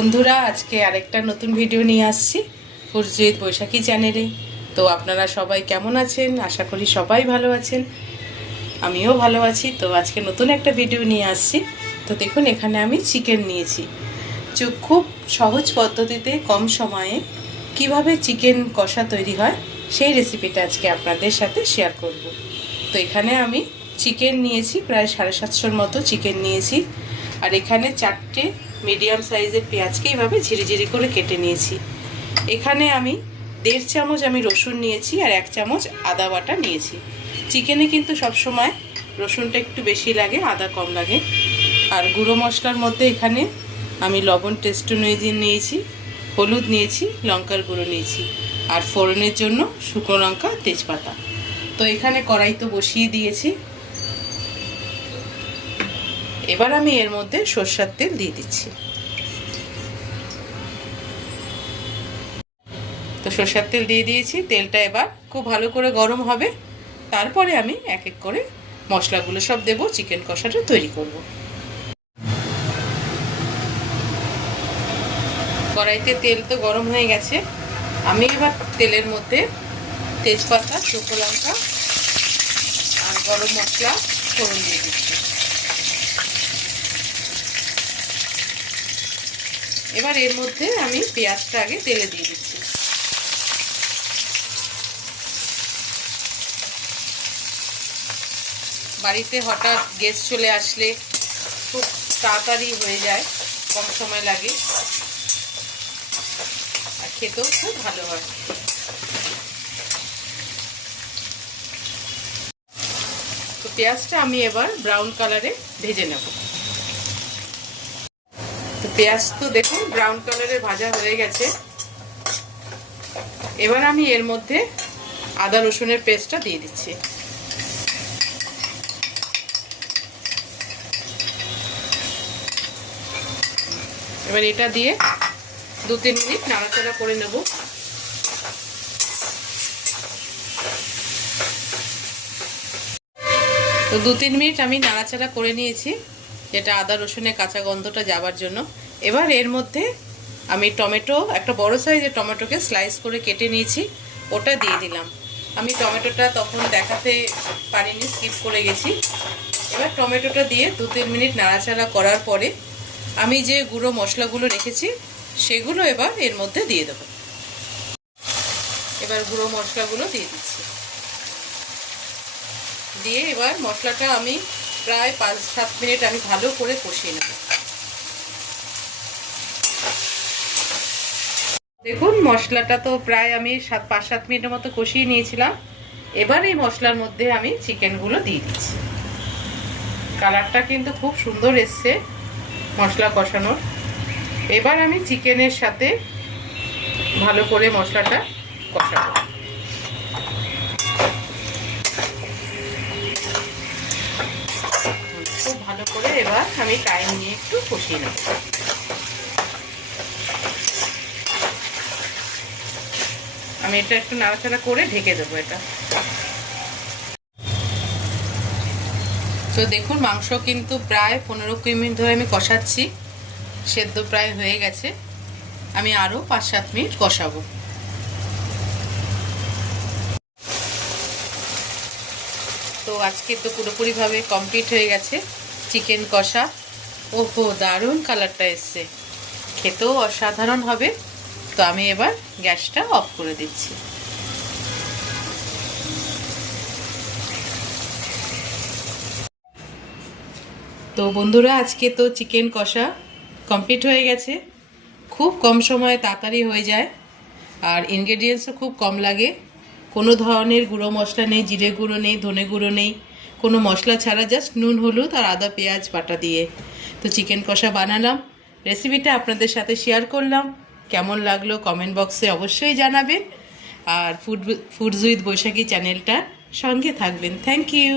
বন্ধুরা, আজকে আরেকটা নতুন ভিডিও নিয়ে আসছি ফুডস উইথ বৈশাখী চ্যানেলে। তো আপনারা সবাই কেমন আছেন? আশা করি সবাই ভালো আছেন, আমিও ভালো আছি। তো আজকে নতুন একটা ভিডিও নিয়ে আসছি। তো দেখুন, এখানে আমি চিকেন নিয়েছি। খুব সহজ পদ্ধতিতে কম সময়ে কিভাবে চিকেন কষা তৈরি হয় সেই রেসিপিটা আজকে আপনাদের সাথে শেয়ার করব। তো এখানে আমি চিকেন নিয়েছি, প্রায় 750 মতো চিকেন নিয়েছি। আর এখানে 4টে মিডিয়াম সাইজের পেঁয়াজকে এইভাবে ঝিরিঝিরি করে কেটে নিয়েছি। এখানে আমি 1.5 চামচ আমি রসুন নিয়েছি আর 1 চামচ আদা বাটা নিয়েছি। চিকেনে কিন্তু সবসময় রসুনটা একটু বেশি লাগে, আদা কম লাগে। আর গুঁড়ো মশলার মধ্যে এখানে আমি লবণ টেস্ট অনুযায়ী নিয়েছি, হলুদ নিয়েছি, লঙ্কার গুঁড়ো নিয়েছি, আর ফোড়নের জন্য শুকনো লঙ্কা, তেজপাতা। তো এখানে কড়াই তো বসিয়ে দিয়েছি। এবার আমি এর মধ্যে সরষের তেল দিয়ে দিচ্ছি। তো সরষের তেল দিয়ে দিয়েছি, তেলটা এবার খুব ভালো করে গরম হবে। তারপরে আমি এক এক করে মশলাগুলো সব দেবো, চিকেন কষাটা তৈরি করব। কড়াইতে তেল তো গরম হয়ে গেছে। আমি এবার তেলের মধ্যে তেজপাতা, শুকনো লঙ্কা আর গরম মশলা ফোড়ন দিয়ে দিচ্ছি। এবার এর মধ্যে আমি পেঁয়াজটা আগে তেলে দিয়ে দিচ্ছি। বাড়িতে হঠাৎ গেস্ট চলে আসলে খুব তাড়াতাড়ি হয়ে যায়, কম সময় লাগে, আর খেতেও খুব ভালো হয়। তো পেঁয়াজটা আমি এবার ব্রাউন কালারে ভেজে নেব। তো পেঁয়াজ তো দেখুন ব্রাউন কালারে ভাজা হয়ে গেছে। এবার আমি এর মধ্যে আদা রসুনের পেস্টটা দিয়ে দিচ্ছি। এবার এটা দিয়ে 2-3 মিনিট নাড়াচাড়া করে নেব। তো 2-3 মিনিট আমি নাড়াচাড়া করে নিয়েছি, যেটা আদা রসুনের কাঁচা গন্ধটা যাবার জন্য। এবার এর মধ্যে আমি টমেটো, একটা বড় সাইজের টমেটোকে স্লাইস করে কেটে নিয়েছি, ওটা দিয়ে দিলাম। আমি টমেটোটা তখন দেখাতে পারিনি, স্কিপ করে গেছি। এবার টমেটোটা দিয়ে 2-3 মিনিট নাড়াচাড়া করার পরে আমি যে গুঁড়ো মশলাগুলো রেখেছি সেগুলো এবার এর মধ্যে দিয়ে দেবো। এবার গুঁড়ো মশলাগুলো দিয়ে দিচ্ছি। দিয়ে এবার মশলাটা আমি প্রায় 5-7 মিনিট আমি ভালো করে কষিয়ে নেব। দেখুন মশলাটা তো প্রায় আমি 5-7 মিনিটের মতো কষিয়ে নিয়েছিলাম। এবার এই মশলার মধ্যে আমি চিকেনগুলো দিয়ে দিচ্ছি। কালারটা কিন্তু খুব সুন্দর এসছে মশলা কষানোর। এবার আমি চিকেনের সাথে ভালো করে মশলাটা কষাবো। খুব ভালো করে এবার আমি টাইম নিয়ে একটু কষিয়ে নেব। আমি এটা একটু নাড়াচাড়া করে ঢেকে দেবো এটা। তো দেখুন মাংস কিন্তু প্রায় 15-20 মিনিট ধরে আমি কষাচ্ছি, সেদ্ধ প্রায় হয়ে গেছে। আমি আরও 5-7 মিনিট কষাবো। তো আজকে তো পুরোপুরিভাবে কমপ্লিট হয়ে গেছে চিকেন কষা। ওহো, দারুণ কালারটা এসছে, খেতেও অসাধারণ হবে। তো আমি এবার গ্যাসটা অফ করে দিচ্ছি। তো বন্ধুরা, আজকে তো চিকেন কষা কমপ্লিট হয়ে গেছে। খুব কম সময়ে তাড়াতাড়ি হয়ে যায়, আর ইনগ্রেডিয়েন্টসও খুব কম লাগে। কোনো ধরনের গুঁড়ো মশলা নেই, জিরে গুঁড়ো নেই, ধনে গুঁড়ো নেই, কোনো মশলা ছাড়া জাস্ট নুন, হলুদ আর আদা পেঁয়াজ বাটা দিয়ে তো চিকেন কষা বানালাম। রেসিপিটা আপনাদের সাথে শেয়ার করলাম। কেমন লাগলো কমেন্ট বক্সে অবশ্যই জানাবেন। আর ফুডস উইথ বৈশাখী চ্যানেলটা সঙ্গে থাকবেন। Thank you.